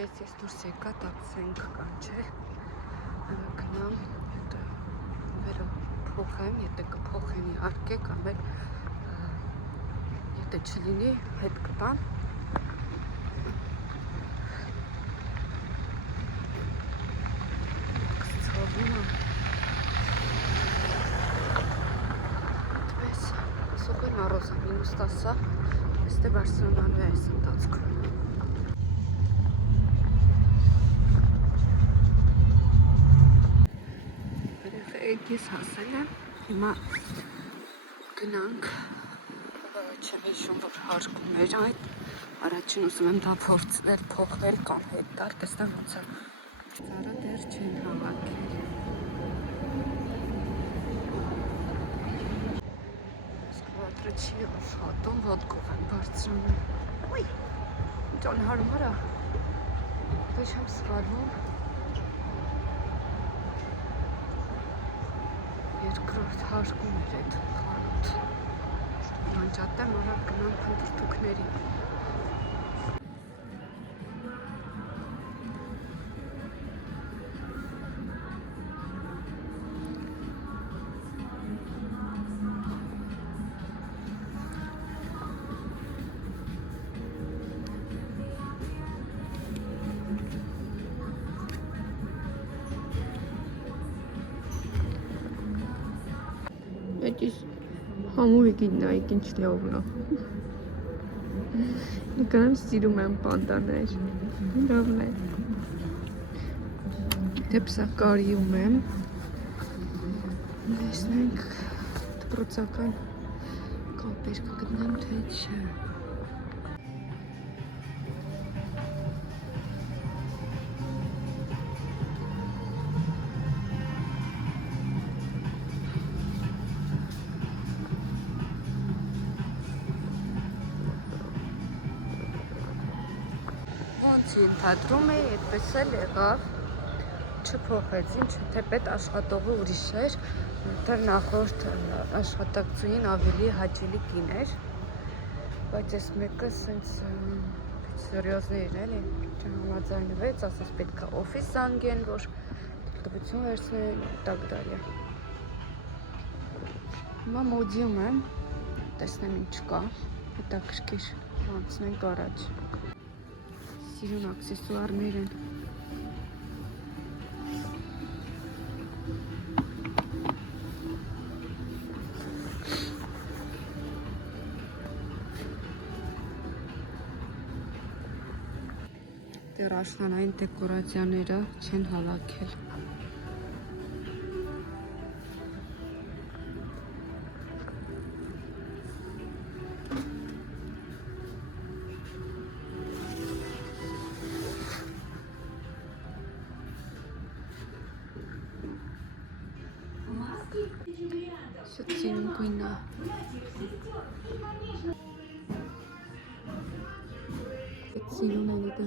Ես դուրս եկա, տաքսենք կանչել, գնամ, հետո վերը փոխեմ, եթե կփոխեմ իհարկե, կամ էլ եթե չլինի, հետ կտամ։ Ցավում եմ։ Այդպես, սուխի մարոզա մինուս 10-ա, այստե Բարսելոնալու է այս ընթացքում։ Երեխեքիս հասել եմ, հիմա գնանք, չեմ հիշում, որ հարկում էր այդ, առաջին ուզում եմ դա փորձել, փոխել կամ հետ տալ, տեսնեմ ոնց է։ Ծառը դեռ չեն հավաքել։ Էսկավատորը չի աշխատում, ոտքով եմ բարձրանում։ Ոյ, ինչ անհարմար է, դե չեմ սխալվում։ Երկրորդ հարկում էր այդ խանութ։ Անջատեմ, արագ գնամ փնտրտուքների։ Էդիս համուրիկին նայք ինչ լավն է։ Նկարեմ սիրում եմ պանդաներ։ Լավն է։ Դեպսա կարիում եմ։ Տեսնենք դպրոցական կապեր կգտնեմ, թե չէ։ Ոնց ենթադրում էի, այդպես էլ եղավ, չփոխեցին, թեպետ աշխատողը ուրիշ էր, որտեղ նախորդ աշխատակցուհին ավելի հաճելի կին էր, բայց այս մեկը սենց սերիոզներ էր, էլի, չհամաձայնվեց, ասաց պետք է օֆիս զանգեն, որ տվություն վերցնեն, տակ դալի։ Հիմա մոդիում եմ, տեսնեմ ինչ կա, հետաքրքիր, անցնենք առաջ։ Սիրուն աքսեսուարներ են։ Դեռ աշխարհային դեկորացիաները չեն հավաքել։ Շատ սիրուն գույն է։ Սիրուն են դա։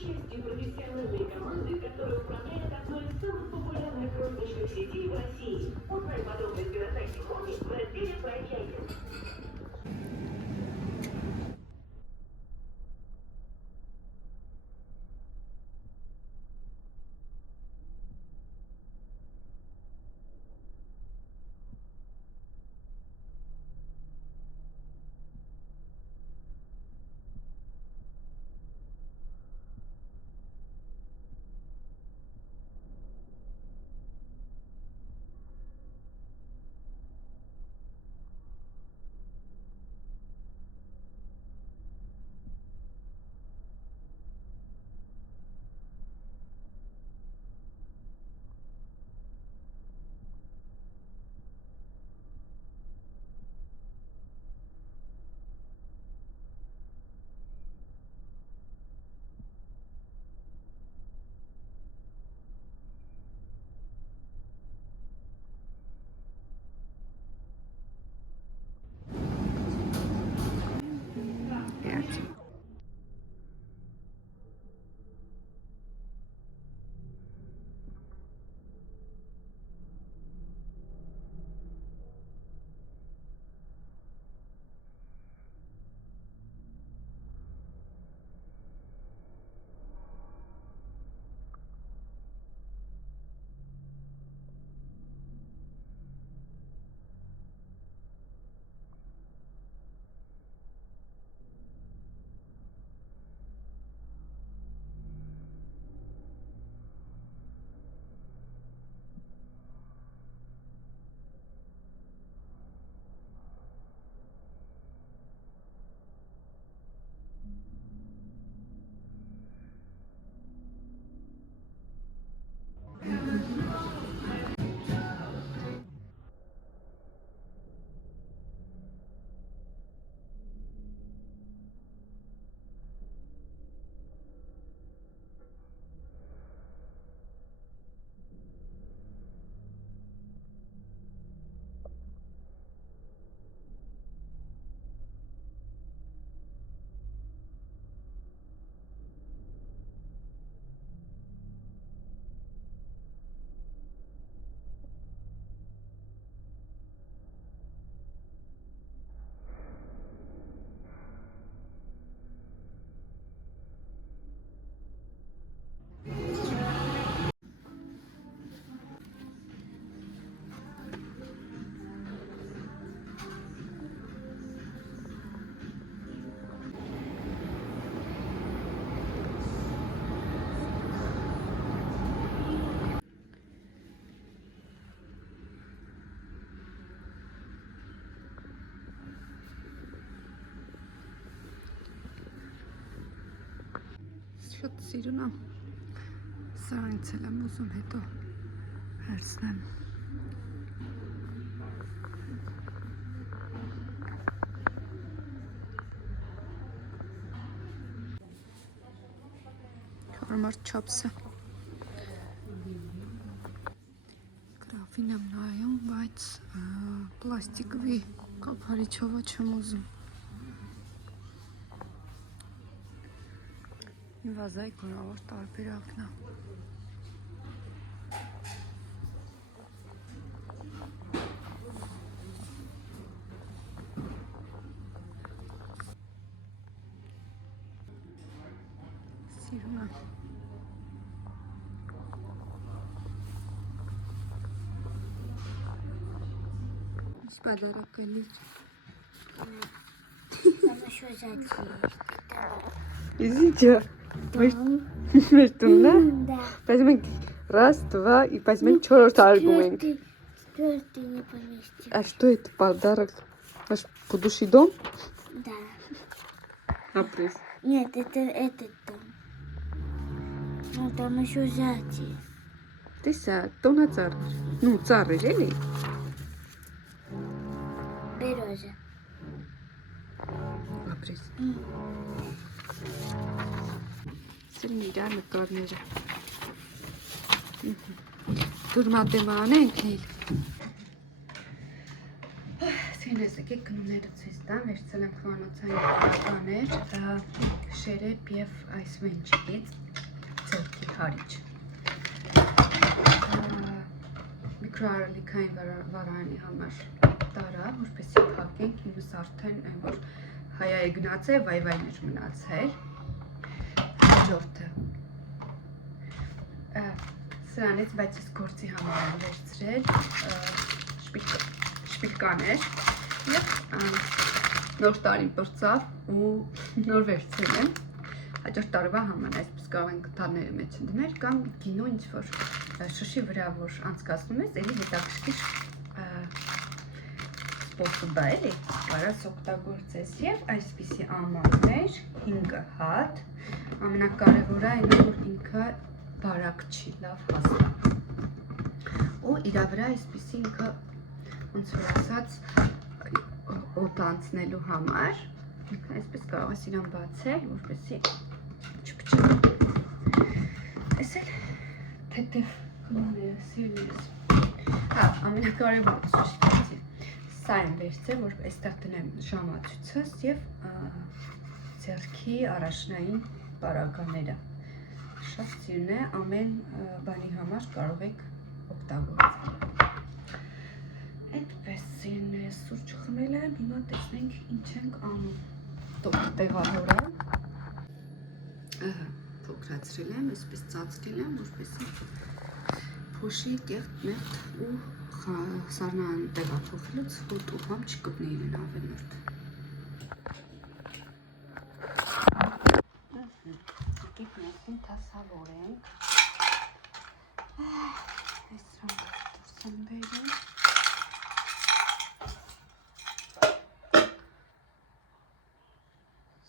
Частью профессиональной команды, которая управляет одной из самых популярных розничных сетей в России. Узнай подробности на сайте Хоми в разделе «Франчайзинг». Շատ սիրուն եմ։ Սրանից էլ եմ ուզում հետո հերցնեմ։ Հարմար չափսը։ Գրաֆին եմ նայում, բայց պլաստիկվի կափարիչովը չեմ ուզում։ Վազայի գունավոր տարբերակն է։ Սիրում եմ։ Ինչ պодарок կլիր։ Извините. Մեր տունն է։ Բայց մենք раз, два и բայց մենք 4-րդ արգում ենք։ Четвертый не поместится. А что это подарок? Наш будущий дом? Да. Апрес. Нет, это этот дом. Ну, там еще сзади. Ты сядь, то на царь. Ну, царь, или? Береза. Ապրես։ Սիրում իրա նկարները։ Դուրմատեվան ենք նիլ։ Սիրուն ես եկեք կնումները ցույց տամ, վերցել եմ խոհանոցային պարականեր, շերեպ և այս վենչից, ձերքի հարիչ։ Միկրոարալիքային վարանի համար տարա, որպեսի փակենք, ինուս արդեն որ հայա է գնաց է, վայվայներ մնացել, հաջորդը, սրանից, բայց ես գործի համար եմ վերցրել շպիտկաներ և նոր տարին պրծավ ու նոր վերցրել եմ, հաջորդ տարվա համար այսպես կարող են կտարները մեջ ընդներ կամ գինո ինչ-որ շշի վրա, որ անցկացնում ես, էլի հետաքրքիր սպոսուբ է, էլի, կարաս օգտագործես և այսպիսի ամաններ, 5 հատ, ամենակարևորը այն է, որ ինքը բարակ չի, լավ հաստատ ու իրա վրա այսպիսի ինքը ոնց որ ասած օդ անցնելու համար այսպես կարող ես իրան բացել, որպեսի չպչի ես էլ թեթև կլուները սիրներս ամենակարևորը շշկացի սա եմ վերցել, որ այստեղ դնեմ ժամացույցս և ձեռքի առաջնային պարականները շատ սիրուն է, ամեն բանի համար կարող եք օգտագործել այդպես սիրներս սուրճ խմել եմ, հիմա տեսնենք ինչ ենք անում տեղավորել փոքրացրել եմ, այսպես ծածկել եմ, որպեսզի փոշի կեղտ մեղտ ու սառնան տեղափոխելուց հոտ ուղամ չկպնի իրեն ավելորդ եկեք ներքին թասավորենք այս սրանք դուրս եմ բերում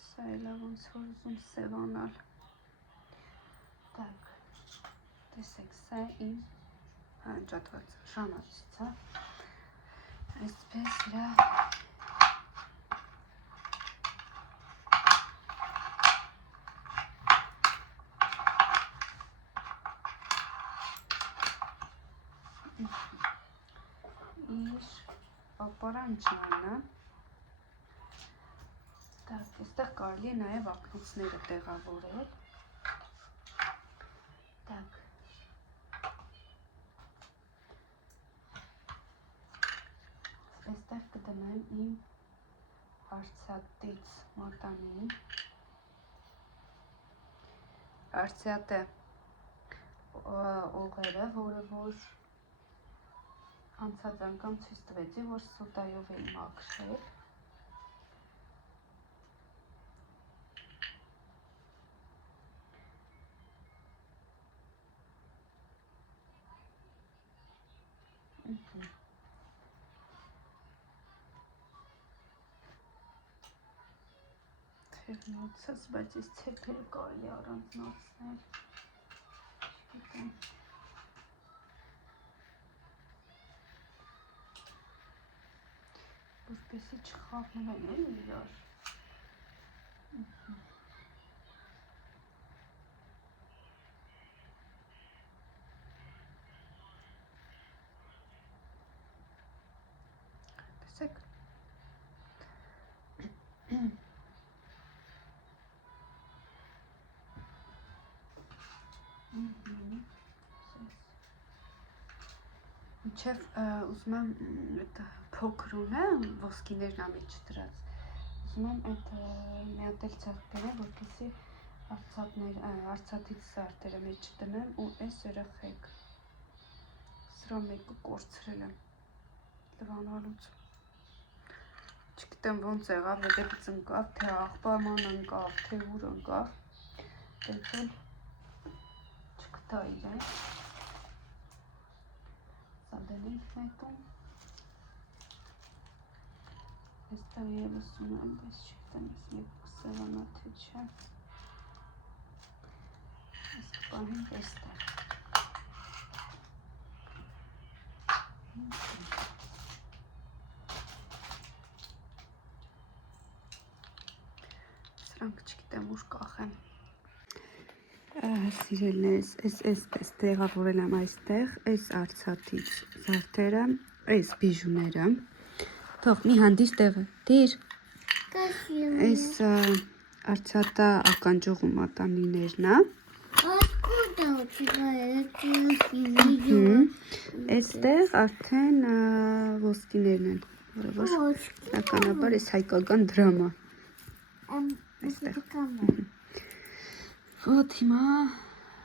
սա էլա ոնց որ ուզում սևանալ так տեսեք սա իմ անջատված ժամացույցը այսպես իրա իր ապարանջն այնա այստեղ կարելի է նաև ակնոցները տեղավորել так այստեղ կդնեմ իմ արծաթից մատանին արծաթը օղերը, որը որ անցած անգամ ցույց տվեցի, որ սոդայով էի մաքրել թերնոցս, բայց այս ցեպերը կարելի առանձնացնել։ Չգիտեմ։ Որպեսի չխառնվեն էլի իրար։ Տեսեք։ Մինչև ուզում եմ այդ փոքր ունեմ ոսկիներն ամիջ դրած։ Ուզում եմ այդ մի հատ էլ ցախ բերեմ, որպեսզի արծաթից զարտերը մեջ դնեմ ու այս երեխեք։ Սրա մեկը կորցրել եմ լվանալուց։ Չգիտեմ ոնց եղավ, հետևից ընկավ, թե աղբաման ընկավ, թե ուր ընկավ։ Դից էլ չգտա իրեն։ Սադենենք մեկում։ Այստեղ ևս ունեմ, բայց չգիտեմ, ես մեկ կսևանա, թե չէ։ Ես կպահենք այստեղ։ Սրանք չգիտեմ ուր կախեմ։ Սիրելիներս, այսպես տեղավորել եմ այստեղ, այս արծաթից զարդերը, այս բիժուները։ Թող մի հանդիժ տեղը, դիր։ Այս արծաթա ականջողու մատանիներն է։ Այստեղ արդեն ոսկիներն են, որը բնականաբար այս հայկական դրամա։ Ոտ հիմա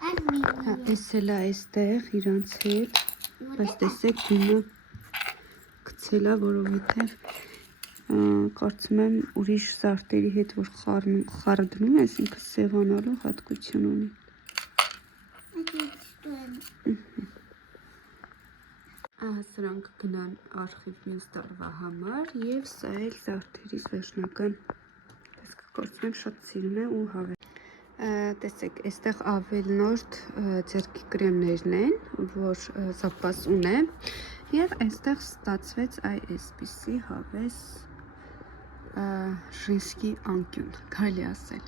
այս էլ է այստեղ իրանց հետ, բայց տեսեք գունը գցել է, որովհետև կարծում եմ ուրիշ զարտերի հետ որ խառդնում ես, ինքը սևանալու հատկություն ունի։ Սրանք գնան արխիվ մյուս տարվա համար և սա էլ զարդերից վերջնական, պես կկործում եմ շատ սիրուն է ու հավել։ Տեսեք, այստեղ ավելնորդ ձեռքի կրեմներն են, որ զապաս ունեմ և այստեղ ստացվեց այսպիսի հավես ժենսկի անկյուն, կարելի ասել։